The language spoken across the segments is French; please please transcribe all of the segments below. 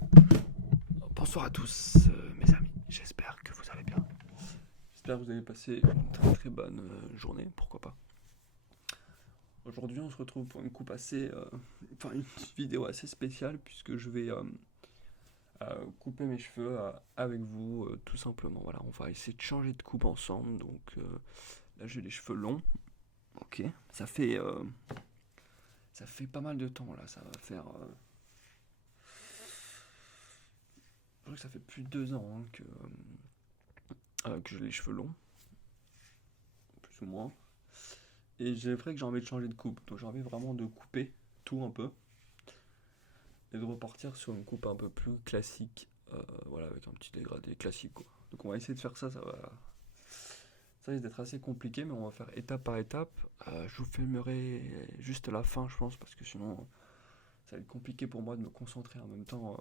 Voilà. Bonsoir à tous, mes amis. J'espère que vous allez bien. J'espère que vous avez passé une très très bonne journée, pourquoi pas. Aujourd'hui, on se retrouve pour une coupe une vidéo assez spéciale puisque je vais couper mes cheveux avec vous, tout simplement. Voilà, on va essayer de changer de coupe ensemble. Donc là, j'ai les cheveux longs. Ok, ça fait pas mal de temps là. Ça va faire. Je crois que ça fait plus de 2 ans que j'ai les cheveux longs, plus ou moins. Et j'ai vrai que j'ai envie de changer de coupe. Donc j'ai envie vraiment de couper tout un peu. Et de repartir sur une coupe un peu plus classique. Voilà, avec un petit dégradé classique quoi. Donc on va essayer de faire ça, ça risque d'être assez compliqué, mais on va faire étape par étape. Je vous filmerai juste la fin, je pense, parce que sinon ça va être compliqué pour moi de me concentrer en même temps.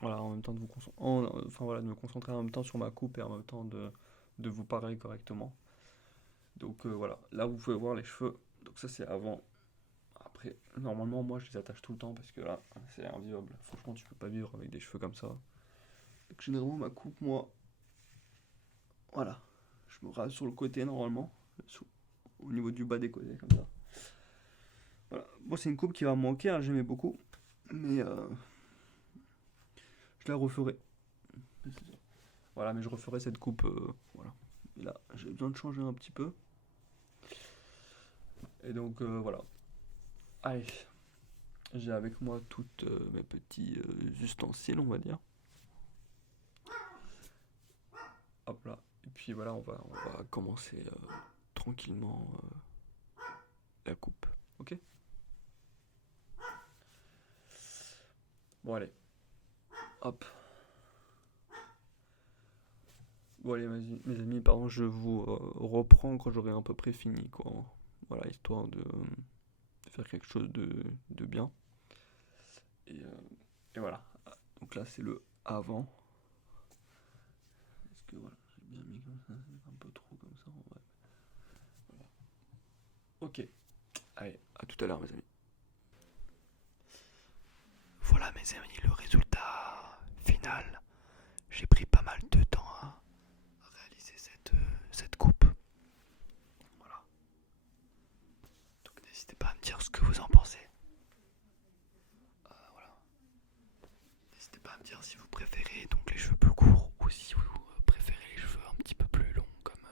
Voilà, en même temps de vous de me concentrer en même temps sur ma coupe et en même temps de vous parler correctement. Donc voilà, là vous pouvez voir les cheveux. Donc ça c'est avant. Après, normalement moi je les attache tout le temps parce que là c'est invivable. Franchement tu peux pas vivre avec des cheveux comme ça. Donc généralement ma coupe, moi, voilà, je me rase sur le côté normalement, au niveau du bas des côtés comme ça. Voilà, bon c'est une coupe qui va me manquer, hein, j'aimais beaucoup, mais je la referai. Voilà, mais je referai cette coupe, voilà. Et là j'ai besoin de changer un petit peu. Et donc voilà. Allez, j'ai avec moi toutes mes petits ustensiles, on va dire. Hop là. Et puis voilà, on va commencer tranquillement la coupe. Ok. Bon allez. Hop. Bon allez, mes amis, pardon, je vous reprends quand j'aurai à peu près fini, quoi. Voilà, histoire de faire quelque chose de bien. Et voilà. Donc là, c'est le avant. Est-ce que voilà, j'ai bien mis comme ça, c'est un peu trop comme ça, ouais. Voilà. Ok. Allez, à tout à l'heure, mes amis. Voilà, mes amis, le résultat final. J'ai pris pas mal de temps à réaliser cette coupe. Voilà. Donc n'hésitez pas à me dire ce que vous en pensez. Voilà. N'hésitez pas à me dire si vous préférez donc les cheveux plus courts ou si vous préférez les cheveux un petit peu plus longs comme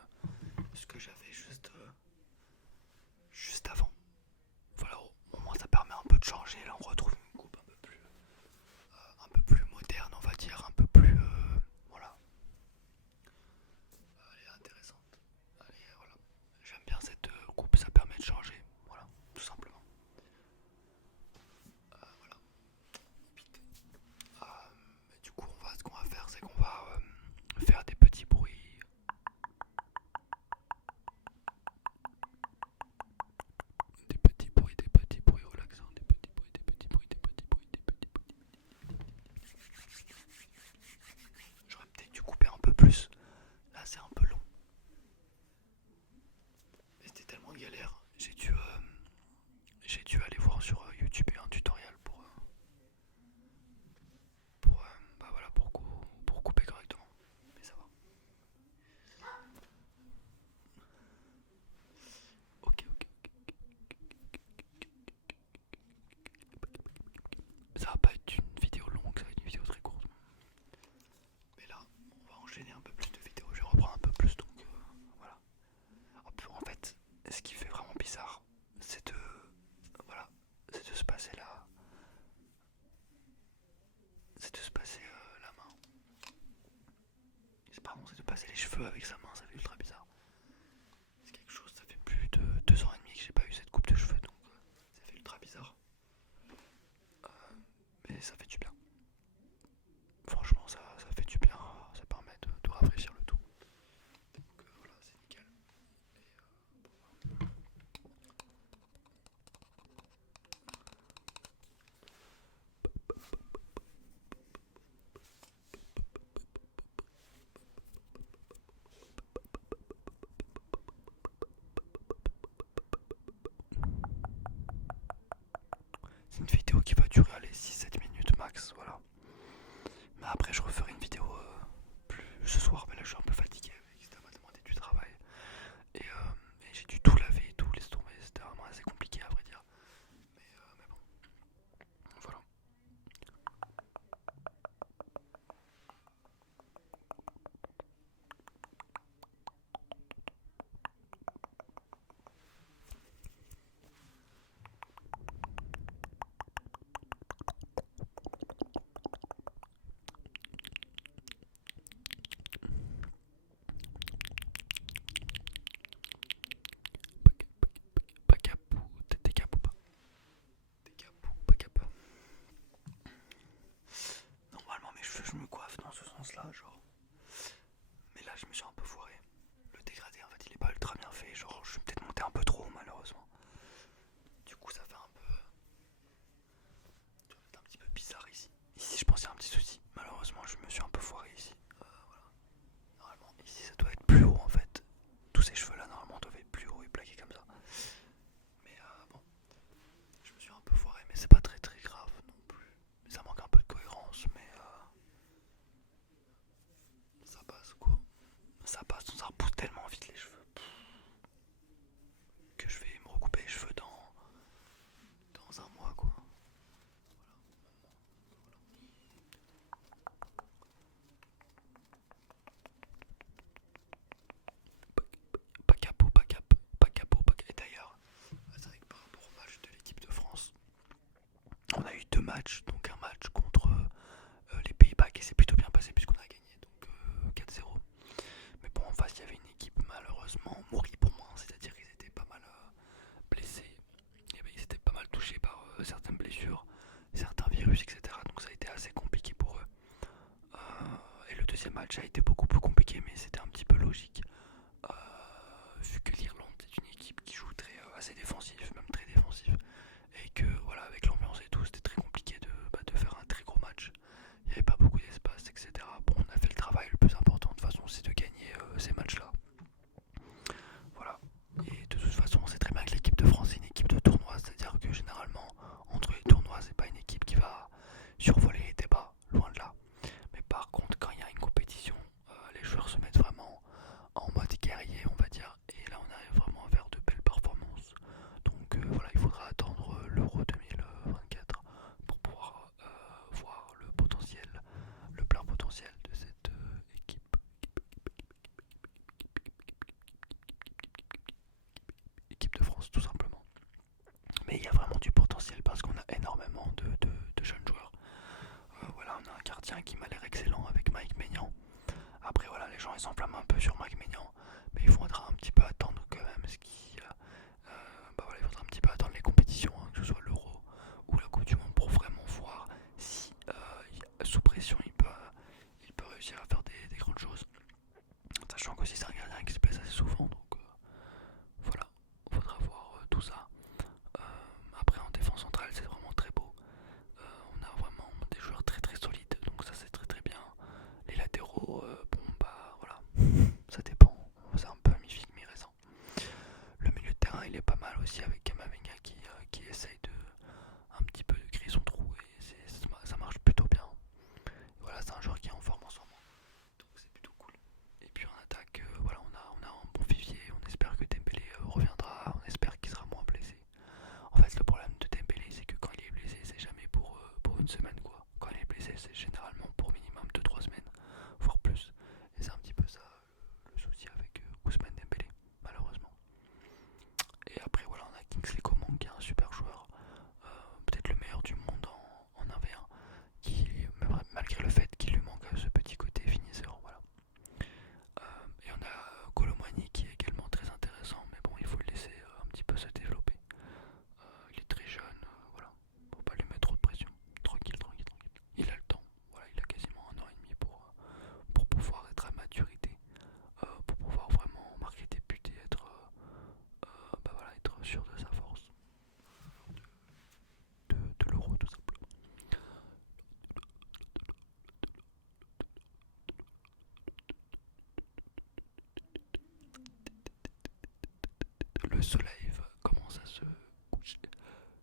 ce que j'avais juste avant. Voilà, au moins ça permet un peu de changer. Là on retrouve une coupe un peu plus moderne, on va dire, un peu plus voilà. Elle est intéressante. Allez, voilà. J'aime bien cette coupe, ça permet de changer. Voilà, tout simplement. Voilà. Du coup, ce qu'on va faire, c'est qu'on va faire des petits bruits. Des petits bruits relaxants, des petits bruits, des petits bruits, des petits bruits, des petits bruits. J'aurais peut-être dû couper un peu plus. Là, c'est un peu long. Mais c'était tellement galère. J'ai dû aller voir sur YouTube un tutoriel pour couper correctement. Mais ça va. Ok. Ça va pas être une vidéo longue, ça va être une vidéo très courte. Mais là, on va enchaîner un peu plus de vidéos. Je vais reprendre un peu plus, donc voilà. En fait, ce qui fait vraiment bizarre, c'est de se passer là, c'est de se passer la main. C'est de passer les cheveux avec sa main, ça fait ultra bizarre. C'est quelque chose, ça fait plus de 2 ans et demi que j'ai pas eu cette coupe de cheveux, donc ça fait ultra bizarre. Mais ça fait du bien. Franchement, ça fait du bien, ça permet de rafraîchir le tout. Donc voilà, c'est nickel. C'est une vidéo qui va durer 6-7 minutes max, voilà. Après, je referai une vidéo plus ce soir, mais là je suis un peu fatigué, ça m'a demandé du travail. Et j'ai dû tout laver et tout, laisser tomber, c'était vraiment assez compliqué à vrai dire. Mais bon, voilà. Pas cap ou t'es cap ou pas? T'es cap ou pas cap? Normalement mes cheveux je me coiffe dans ce sens là, genre. Mais là je me suis un peu foiré. Le dégradé en fait il est pas ultra bien fait, genre je suis peut-être monté un peu trop malheureusement. Du coup ça fait un peu. C'est un petit peu bizarre ici. Ici je pense qu'il y a un petit souci. Malheureusement je me suis un peu foiré ici. Voilà. Normalement ici ça doit être plus haut en fait. Tous ces cheveux là normalement doivent être plus haut et plaqués comme ça. Mais bon, je me suis un peu foiré mais c'est pas très très grave non plus. Ça manque un peu de cohérence mais ça passe quoi. Ça passe, ça repousse tellement vite les cheveux que je vais me recouper les cheveux dans un mois quoi. Pas capot, pas cap, pas capot, pas cap. Et d'ailleurs, c'est vrai que par rapport au match de l'équipe de France, on a eu deux matchs, donc un match contre les Pays-Bas qui s'est plutôt bien passé puisqu'on a gagné donc 4-0. Mais bon, en face il y avait une équipe malheureusement mourie pour moi, c'est-à-dire qu'ils étaient pas mal blessés, et ben, ils étaient pas mal touchés par certaines blessures, certains virus, etc. Donc ça a été assez compliqué pour eux. Et le deuxième match a été beaucoup plus compliqué, mais c'était un petit peu logique. Euh, Vu que l'Irlande est une équipe qui joue assez défensif, même très défensif, et que voilà, avec l'ambiance et tout, c'était très compliqué de faire un très gros match. Il n'y avait pas beaucoup d'espace, etc. Bon, on a fait le travail, le plus important de toute façon, c'est de gagner ces matchs-là. Voilà. Et de toute façon, on sait très bien que l'équipe de France est une équipe de tournoi, c'est-à-dire que généralement, entre les tournois, c'est pas une équipe qui va survoler les débats, loin de là. Mais par contre, quand il y a une compétition, les joueurs se mettent vraiment en mode guerrier, on va dire. Et là, on arrive vraiment à faire de belles performances. Donc voilà, il faudra attendre l'Euro 2024 pour pouvoir voir le potentiel, le plein potentiel de cette équipe de France, tout simplement. Mais il y a vraiment du potentiel parce qu'on a énormément de jeunes joueurs. Voilà, on a un gardien qui m'a l'air excellent avec Mike Maignan. Après voilà, les gens ils s'enflamment un peu sur Mike Maignan, mais il faudra un petit peu attendre quand même bah voilà, il faudra un petit peu attendre les compétitions, hein, que ce soit l'Euro ou la Coupe du Monde pour vraiment voir si sous pression il peut réussir à faire des grandes choses. Sachant que c'est un gardien qui se blesse assez souvent, donc voilà, il faudra voir tout ça. Euh, Après en défense centrale c'est vraiment très beau. On a vraiment des joueurs très très solides, donc ça c'est très très bien. Les latéraux, bon bah voilà, ça dépend, c'est un peu mi-récent. Le milieu de terrain il est pas mal aussi avec Kamavinga qui essaye de un petit peu de créer son trou et ça marche plutôt bien. Voilà, c'est un joueur qui est en forme en ce moment, donc c'est plutôt cool. Et puis en attaque, voilà, on a un bon vivier, on espère que Dembélé reviendra, on espère qu'il sera moins blessé. En fait, le problème de Dembélé, c'est que quand il est blessé, c'est jamais pour une semaine quoi. Quand il est blessé, c'est généralement pour minimum 2-3 semaines, voire plus. Et c'est un petit peu ça le souci avec Ousmane Dembélé, malheureusement. Et après, voilà, on a Kingsley Coman qui est un super joueur, peut-être le meilleur du monde en 1v1, qui, malgré le fait qu'il lui manque ce petit côté finisseur, voilà. Et on a Colomani qui est également très intéressant, mais bon, il faut le laisser un petit peu se développer. Il est très jeune, voilà, faut pas lui mettre trop de pression. Tranquille, tranquille, tranquille. Il a le temps, voilà, il a quasiment 1 an et demi pour pouvoir être à maturité, pour pouvoir vraiment marquer des buts et être, bah voilà, être sûr de sa force, de l'euro tout simplement. Le soleil commence à se coucher.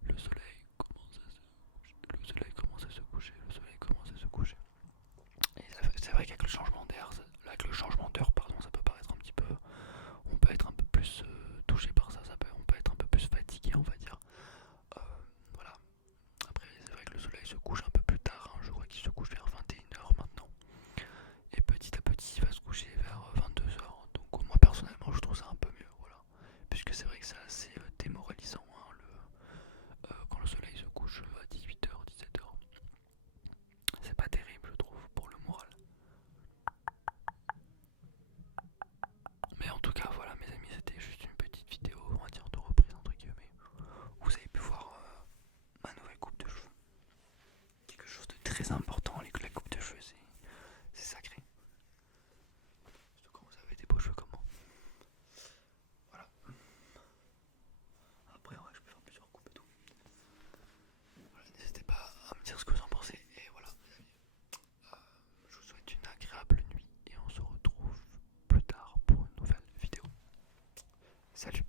Le soleil commence à se coucher. Le soleil commence à se coucher. Le soleil commence à se coucher. En tout cas, voilà mes amis, c'était juste une petite vidéo, on va dire de reprise entre guillemets, où vous avez pu voir ma nouvelle coupe de cheveux. Quelque chose de très important, la coupe de cheveux, c'est sacré. Surtout quand vous avez des beaux cheveux comme moi. Voilà. Après, ouais, je peux faire plusieurs coupes et tout. Voilà, n'hésitez pas à me dire ce que vous en pensez. Et voilà, les amis. Je vous souhaite une agréable nuit et on se retrouve plus tard pour une nouvelle vidéo. Salut!